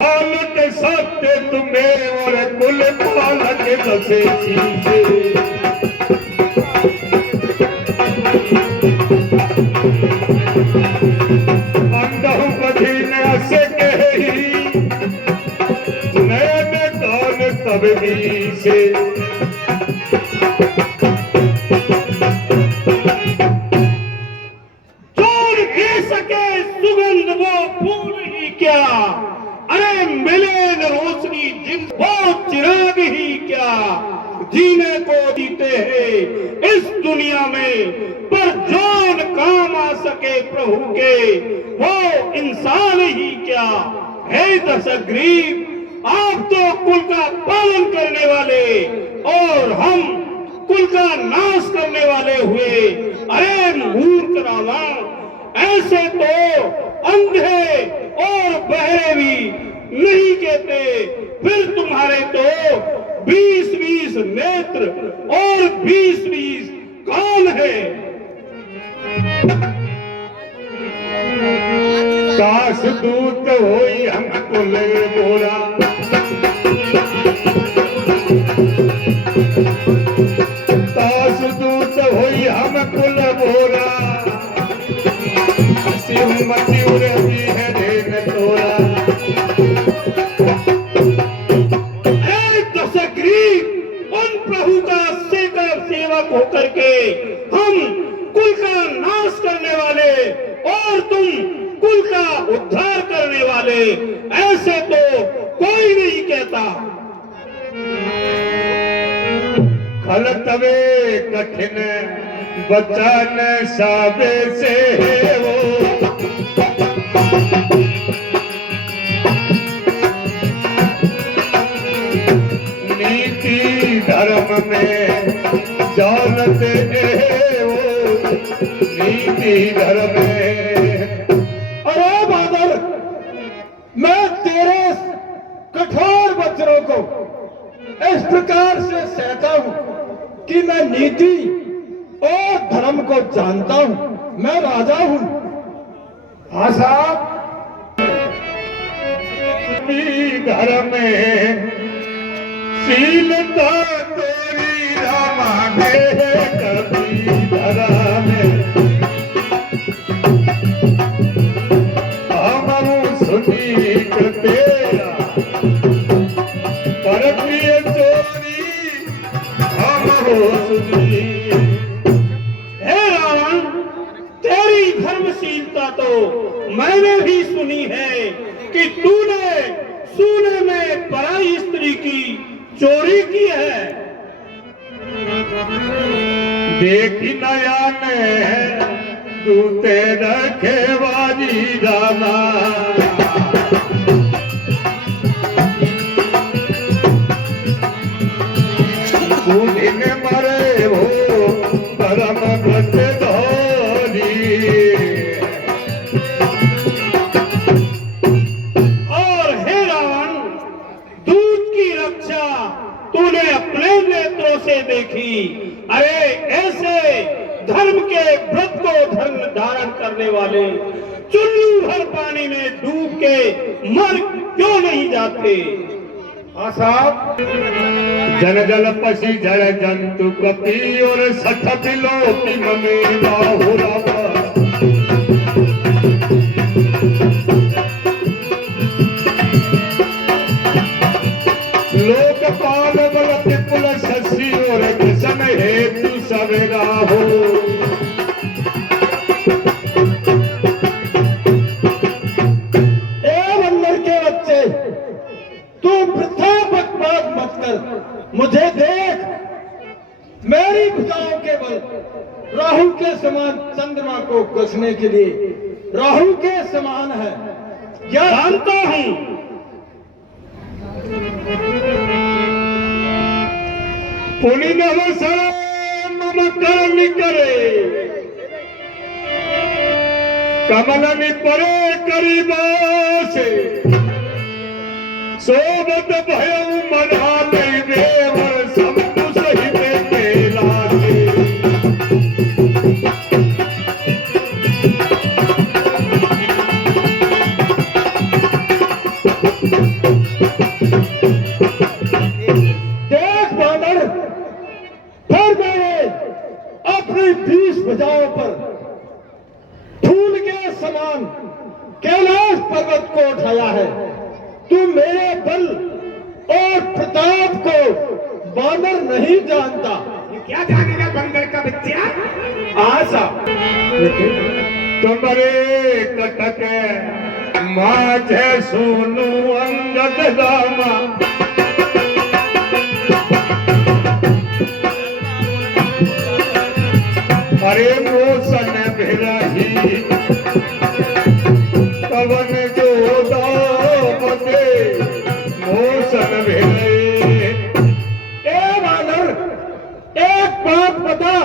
पालक सत्य तुम्हें और कुल पालक दसे चीजे अंधों बधीन से कही नैन कान तबदी से छोड़ दे सके सुगंध वो फूल ही क्या, अरे मिले न रोशनी जिन वो चिराग ही क्या। जीने को जीते हैं इस दुनिया में, पर जो न काम आ सके प्रभु के वो इंसान ही क्या। है दशग्रीव आप तो कुल का पालन करने वाले और हम कुल का नाश करने वाले हुए। अरे मूर्ख रावण, ऐसे तो अंधे और बहरे भी नहीं कहते, फिर तुम्हारे तो 20-20 नेत्र और 20-20 कान है। काश दूत होई हम कुल मोरा, काश दूत होई हम कुल मोरा, मती उड़ती है देन तोरा। दशग्रीव उन प्रभु का सेवक होकर के हम कुल का नाश करने वाले और तुम कुल का उद्धार करने वाले, ऐसे तो कोई नहीं कहता। खल तवे कठिन बचन साबे से वो, नीति धर्म में दौलत है वो, नीति धर्म में। अरे बादल, मैं तेरे कठोर वचनों को इस प्रकार से सहता हूं कि मैं नीति और धर्म को जानता हूं, मैं राजा हूं। हाँ साहब, धर्म में शीलता तेरी रामा कभी धर्म हम सुनी तेरा पर प्रिय चोरी हम सुनी। हे रावण, तेरी धर्मशीलता तो मैंने भी सुनी है कि तूने सोने में पराई स्त्री की चोरी की है। देखी नया ने दूते रखे बाजी जाना, बूढ़ी में मरे हो परम भक्त धोरी। और हे रावण, दूध की रक्षा तूने अपने नेत्रों से देखी। अरे ऐसे धर्म के व्रत को धर्म धारण करने वाले चुल्लू भर पानी में डूब के मर क्यों नहीं जाते। हाँ साहब, जन जल पशी जड़ जंतु कपी और सठ बिलो की ममे बाहुरा। लोकपाल बल पिपुल शशि और किसन हेतु सवेरा हो। ए बंदर के बच्चे, तू वृथा बकवास मत कर, मुझे देख। मेरी भुजाओं के बल राहु के समान चंद्रमा को कसने के लिए राहु के समान है, यह जानता हूं। पुनि नवसर ममकार निकरे, कमल परे करीबासे, सोबत भयउ मना देवर सब सहित के लागे। देख बानर, फिर मैंने अपनी 20 भुजाओं पर फूल के समान कैलाश पर्वत को उठाया है। तू मेरे बल और प्रताप को बानर नहीं जानता। क्या जानेगा बंदर का बच्चा? आशा तुम्हारे कटक माझे सोनू अंगद रामा, अरे मोसन बिरही कवन जो दामते मोसन बिरही। ए बानर, एक बात बता,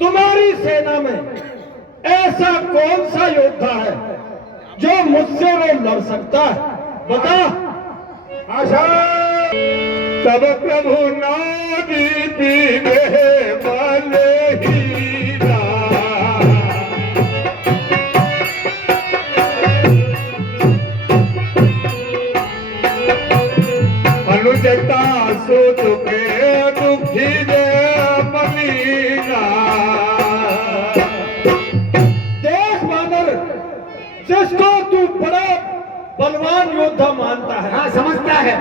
तुम्हारी सेना में ऐसा कौन सा योद्धा है जो मुझसे वो लड़ सकता है? बता। आशा तब प्रभु नादी दीने वाले हीरा, अनुजता सो दुखे दुखी दे मलीना। देख बानर, जिसको तू बड़ा बलवान योद्धा मानता है, हाँ, समझता है।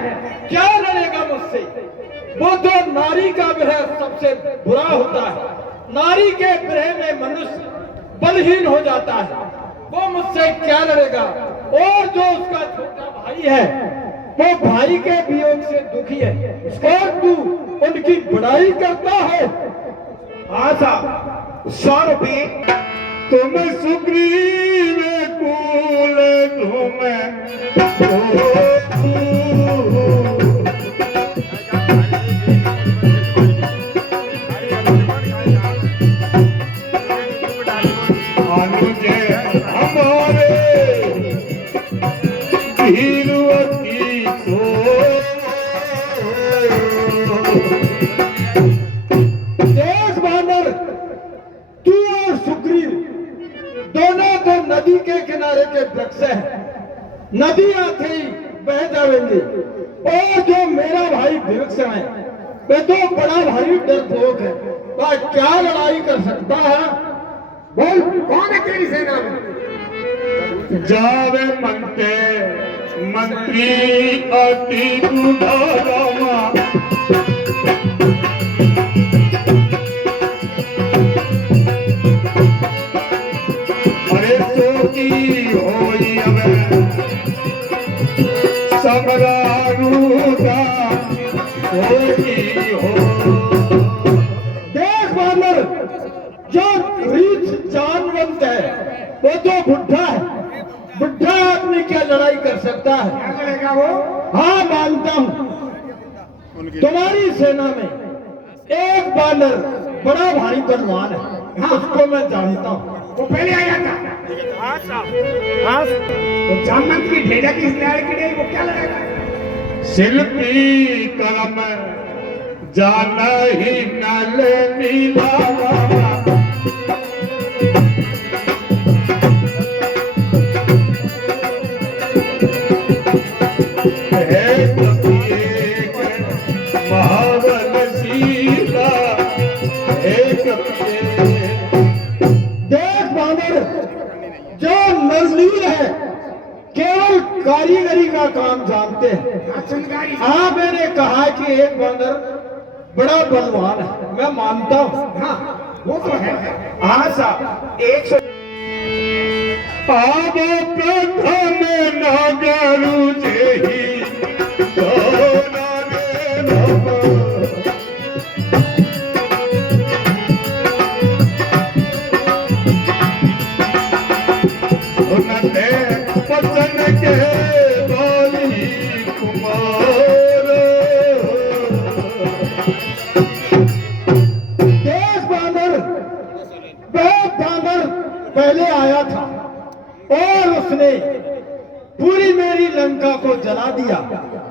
क्या लड़ेगा मुझसे? वो तो नारी का विरह सबसे बुरा होता है। नारी के विरह में मनुष्य बलहीन हो जाता है। वो मुझसे क्या लड़ेगा? और जो उसका छोटा भाई है, वो भाई के वियोग से दुखी है, और तू उनकी बुराई करता है। आशा 100 रुपये। तुम सुग्रीव कुल अनुजे हमारे हीरुअती सो। देख बानर, तू और सुग्रीव दोनों तो नदी के किनारे के वृक्ष हैं। नदी आते ही बह जाएंगे। और जो मेरा भाई वृक्ष है, वे तो बड़ा भारी डरपोक है। वह क्या लड़ाई कर सकता है? बोल, कौन है तेरी सेना में? जावे मनते मंत्री अति दुधारमा, अरे सोची होई अब समरारूदा होई हो। देख बानर, जो रीछ जानवंत है, वो तो बुढ़ा है। बुढ़ा आदमी क्या लड़ाई कर सकता है? क्या लड़ेगा वो? हाँ, मानता हूँ। तुम्हारी सेना में एक बानर बड़ा भारी बलवान है। हाँ, उसको मैं जानता हूँ। वो पहले आया था। वो जामवंत की भेजा की लड़ाई के लिए वो क्या लड़ेगा? शिल्पी कलम जान ही नल नीला, महावन शीला एक। देख बानर, जो नजदीक है केवल कारीगरी का काम जानते हैं। चिंगारी। हाँ, मैंने कहा कि एक बानर बड़ा बलवान है, मैं मानता हूँ। हाँ, वो तो है। हाँ साहब, 100। आब प्रथम नगरु जेहि दोना रे नभ, उनते पतन के बोली कुमार। देख बानर, वह बानर पहले आया था और उसने पूरी मेरी लंका को जला दिया।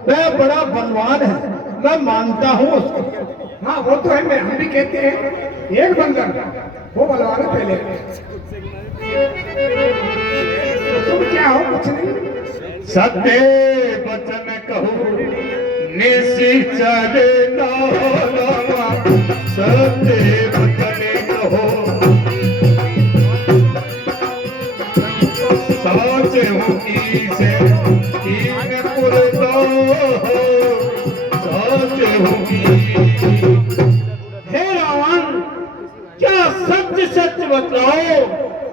वह बड़ा बलवान है, मैं मानता हूँ उसको। हाँ, वो तो है। हम भी कहते हैं एक बंदर वो बलवान है पहले। तुम क्या हो? कुछ नहीं। सत्य वचन कहूँ निश्चर न हो रामा, सत्य वचन कहो साच हूँ से कीन पुरता हो, साच हूँ हे रावण, क्या सच सच बतलाओ,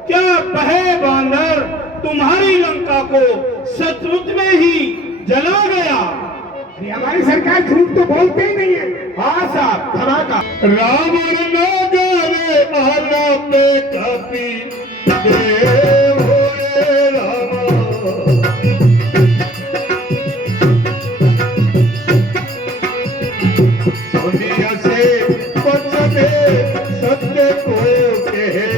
क्या बहे बांदर तुम्हारी लंका को सचमुच में ही जला गया? ये हमारी सरकार झूठ तो बोलते ही नहीं है। हाँ साहब, धमाका। रावण न जाने आला पे कपी देव होए रामा, दुनिया से बचने सत्य को कहे।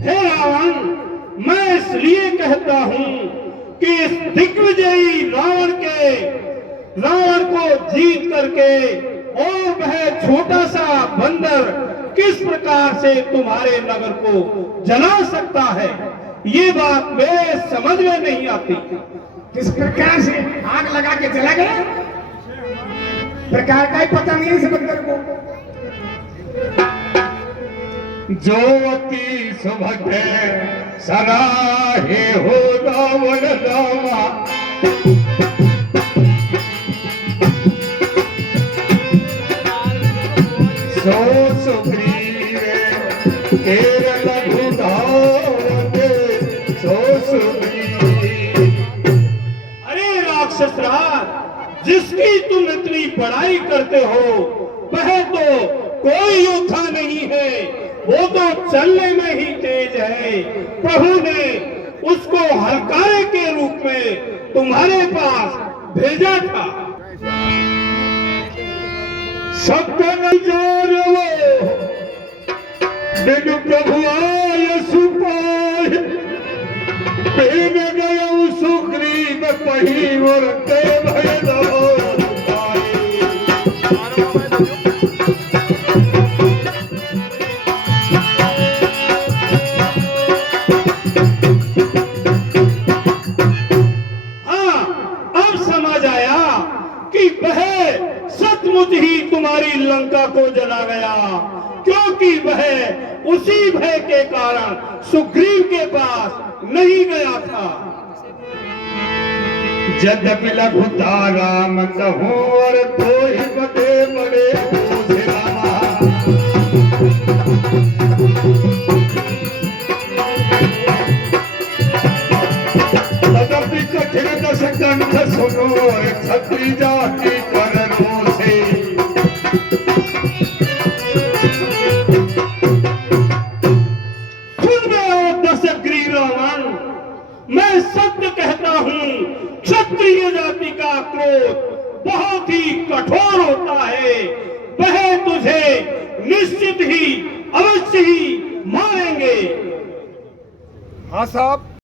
हे रावण, मैं इसलिए कहता हूँ कि इस दिग्विजयी रावण को जीत करके और वह छोटा सा बंदर किस प्रकार से तुम्हारे नगर को जला सकता है, ये बात मेरे समझ में नहीं आती। किस प्रकार से आग लगा के चला गया, प्रकार का ही पता नहीं है इस बंदर को। जो अति सुभगे सराहे हो रावण रामा, सो सुग्रीव केर लघु धावते, सो सुग्रीव। अरे राक्षस राज, जिसकी तुम इतनी बड़ाई करते हो वह तो कोई योद्धा नहीं है, वो तो चलने में ही तेज है। प्रभु ने उसको हलकारे के रूप में तुम्हारे पास भेजा था। सबको नजार वो बिनु प्रभु आय सुपाय, पेन गया सुग्रीव पही और ते भय सचमुच ही तुम्हारी लंका को जला गया, क्योंकि वह उसी भय के कारण सुग्रीव के पास नहीं गया था। यद्यपि लघु राम कहूँ और कोई बड़े बड़े रामा, तदपि कठिन दस कंठ सुनो क्षत्रिय जाति पर रोसे। सुन में दशग्रीव रावण, मैं सत्य कहता हूँ, क्षत्रिय जाति का क्रोध बहुत ही कठोर होता है। वह तुझे निश्चित ही अवश्य ही मारेंगे। हाँ साहब।